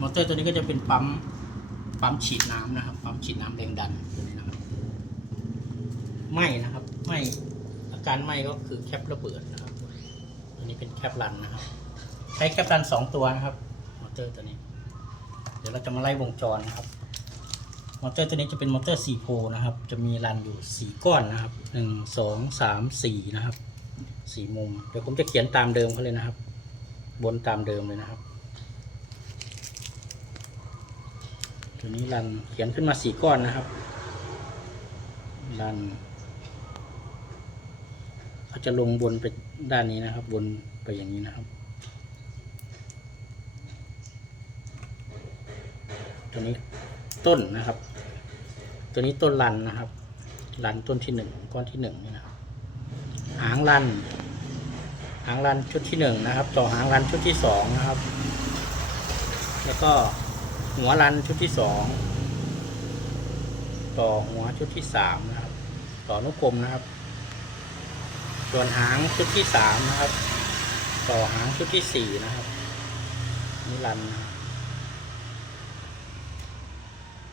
มอเตอร์ตัวนี้ก็จะเป็นปั๊มปั๊มฉีดน้ำนะครับปั๊มฉีดน้ำแรงดันตัวนี้นะครับไหม้นะครับไหม้อาการไหม้ก็คือแคประเบิดนะครับตัวนี้เป็นแคปรันนะครับ ใช้แคปรันสองตัวนะครับมอเตอร์ตัวนี้ เดี๋ยวเราจะมาไล่วงจรนะครับมอเตอร์ตัวนี้จะเป็นมอเตอร์4โพนะครับ จะมีรันอยู่ 4 ก้อนนะครับ 1 2 3 4 นะครับ 4 มุม เดี๋ยวผมจะเขียนตามเดิมเขาเลยนะครับ บนตามเดิมเลยนะครับ ตัวนี้รันเขียนขึ้นมา4ก้อนนะครับ รันเขาจะลงบนไปด้านนี้นะครับ บนไปอย่างนี้นะครับ ตัวนี้ต้นนะครับ ตัวนี้ต้นรันนะครับ รันต้นที่หนึ่งก้อนที่หนึ่งนี่นะครับ หางรันหางรันชุดที่หนึ่งนะครับ ต่อหางรันชุดที่สองนะครับ แล้วก็ หัวรันชุดที่สองต่อหัวชุดที่สามนะครับ ต่อนุกรมนะครับ ส่วนหางชุดที่สามนะครับ ต่อหางชุดที่สี่นะครับนี่รันนะครับ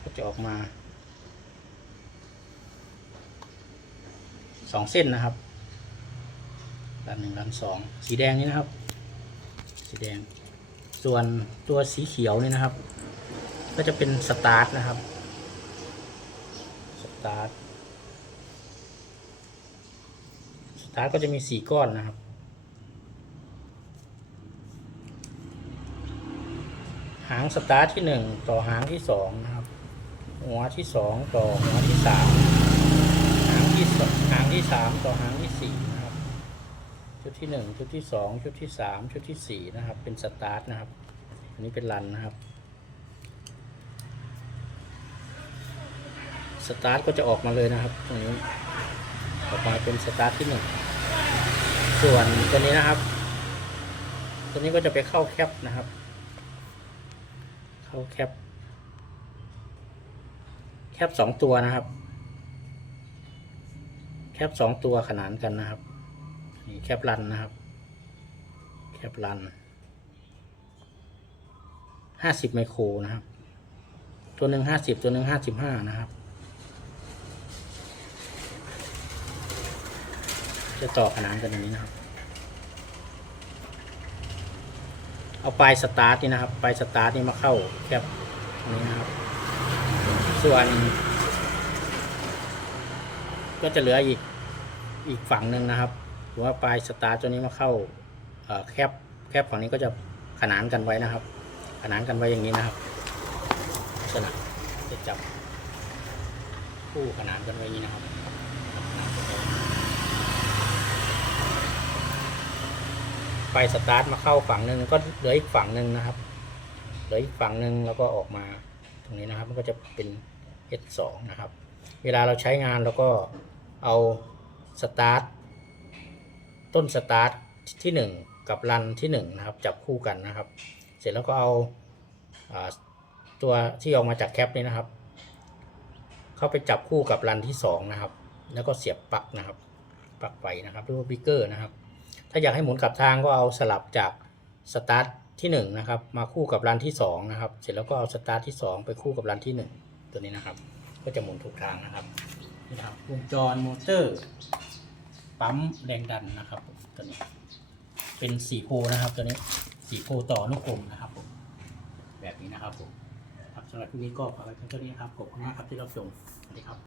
ก็จะออกมาสองเส้นนะครับด้านหนึ่งด้านสองสีแดงนี่นะครับ สีแดง ส่วนตัวสีเขียวนี่นะครับ ก็จะเป็นสตาร์ทนะครับ สตาร์ท สตาร์ทก็จะมีสี่ก้อนนะครับ หางสตาร์ทที่หนึ่งต่อหางที่สองนะครับ หัวที่สองต่อหัวที่สามหางที่สองหางที่สามต่อหางที่สี่นะครับ ชุดที่หนึ่งชุดที่สองชุดที่สามชุดที่สี่นะครับ เป็นสตาร์ทนะครับ อันนี้เป็นรันนะครับ สตาร์ทก็จะออกมาเลยนะครับตรงนี้ออกมาเป็นสตาร์ทที่หนึ่งส่วนตัวนี้นะครับ ตัวนี้ก็จะไปเข้าแคปนะครับ เข้าแคปแคปสองตัวนะครับ แคปสองตัวขนานกันนะครับนี่แคปรันนะครับ แคปรันห้าสิบไมโครนะครับ ตัวหนึ่งห้าสิบตัวหนึ่งห้าสิบห้านะครับ จะต่อขนานกันอย่างนี้นะครับ เอาปลายสตาร์ทนี่นะครับปลายสตาร์ทนี่มาเข้าแคปตรงนี้นะครับ ส่วน ก็จะเหลืออีกอีกฝั่งหนึ่งนะครับหรือว่าปลายสตาร์ทตัวนี้มาเข้าแคปแคปฝั่งนี้ก็จะขนานกันไว้นะครับ ขนานกันไว้อย่างนี้นะครับลักษณะจะจับคู่ขนานกันไว้อย่างนี้นะครับขนานกันไว้ ปลายสตาร์ทมาเข้าฝั่งหนึ่งก็เหลืออีกฝั่งหนึ่งนะครับ เหลืออีกฝั่งหนึ่งแล้วก็ออกมาตรงนี้นะครับ มันก็จะเป็น S2 นะครับ เวลาเราใช้งานเราก็เอาสตาร์ทต้นสตาร์ทที่ 1 กับรันที่1นะครับจับคู่กันนะครับ เสร็จแล้วก็เอาอาตัวที่ออกมาจากแคปนี้นะครับ เข้าไปจับคู่กับรันที่2นะครับ แล้วก็เสียบปลั๊กนะครับปลั๊กไฟนะครับหรือว่าบิ๊กเกอร์นะครับ ถ้าอยากให้หมุนกลับทางก็เอาสลับจากสตาร์ทที่1นะครับมาคู่กับรันที่2นะครับเสร็จแล้วก็เอาสตาร์ทที่ 2 ไปคู่กับรันที่ 1 ตัวนี้นะครับ ก็จะหมุนถูกทางนะครับนี่ครับวงจรมอเตอร์ปั๊มแรงดันนะครับตัวนี้ เป็นสีโพลนะครับตัวนี้สีโพลต่อนุกรมนะครับผมแบบนี้นะครับผมครับสำหรับที่นี้ก็ขอไว้เพียงเท่านี้นะครับขอบคุณมากครับที่รับชมสวัสดีครับ